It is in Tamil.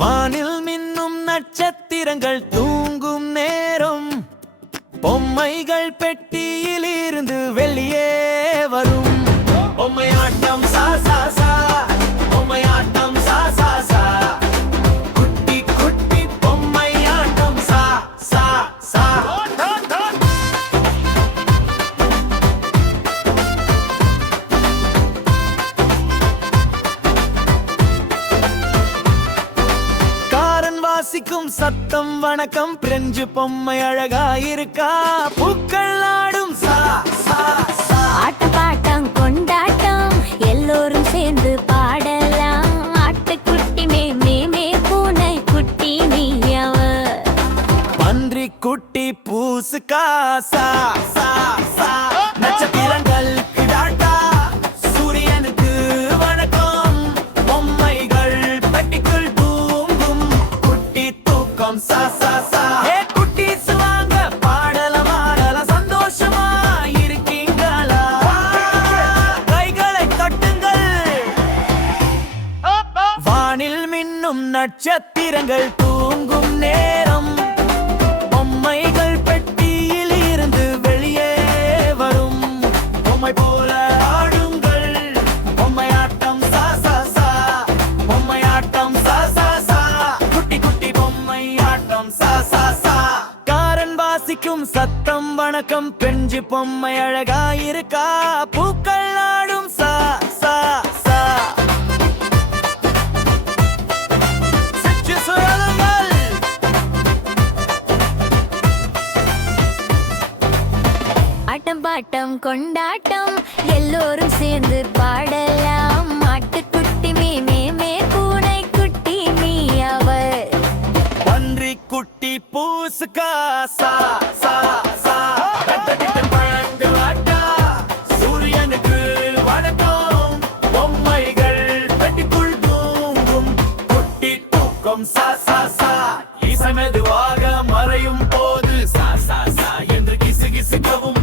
வானில் மின்னும் நட்சத்திரங்கள் தூங்கும் நேரம் பொம்மைகள் பெட்டியில் இருந்து வெளியே வரும். பொம்மையாட்டம் சா சா சா, பொம்மையாட்டம் சா சா சா, குட்டி குட்டி பொம்மையாட்டம் சா சா சா. காரன் வாசிக்கும் சத்தம் வணக்கம், பிரெஞ்சு பொம்மை அழகா இருக்கா, பூக்கள் ஆடும் சா சா சா. ஆட்டம் பாட்டம் கொண்டாட்டம் எல்லோரும் சேர்ந்து பாடலாம். ஆட்டுக்குட்டி மே மே மே, பூனை குட்டி நீயவ. பன்றி குட்டி பூசுக்கா சா சா சா. நட்சத்திரங்கள் கிடாட்டா, சூரியனுக்கு வணக்கம், பொம்மைகள் பெட்டிக்குள் தூங்கும், குட்டி தூக்கம் சா சா சா. குட்டீஸ் வாங்க பாடலாம் ஆடலாம், சந்தோஷமா இருக்கீங்களா? கைகளை தட்டுங்கள். வானில் மின்னும் நட்சத்திரங்கள் தூங்கும் நேரம் பொம்மைகள் பெட்டியில் இருந்து வெளியே வரும். பொம்மை போல ஆடுங்கள், பொம்மையாட்டம் சா சா சா, பொம்மையாட்டம் சா சா சா, குட்டி குட்டி பொம்மையாட்டம் சா சா சா. காரன் வாசிக்கும் சத்தம் வணக்கம், பெஞ்சு பொம்மை அழகா இருக்கா, பூக்கள் ஆடும் சா சா சா. சற்று சுழலுங்கள். ஆட்டம் பாட்டம் கொண்டாட்டம் எல்லோரும் சேர்ந்து பாடலாம். ஆட்டுக்குட்டி மே மே மே, பூனை குட்டி நீயவ. பன்றி குட்டி பூசுக்கா சா சா சா. ரத்தத்தின் பழங்கள் ஆட்டா, சூரியனுக்கு வணக்கம், பொம்மைகள் பெட்டிக்குள் தூங்கும், குட்டி தூக்கம் சா சா சா. இசை மெதுவாக மறையும் போது சா சா சா என்று கிசு கிசுக்கவும்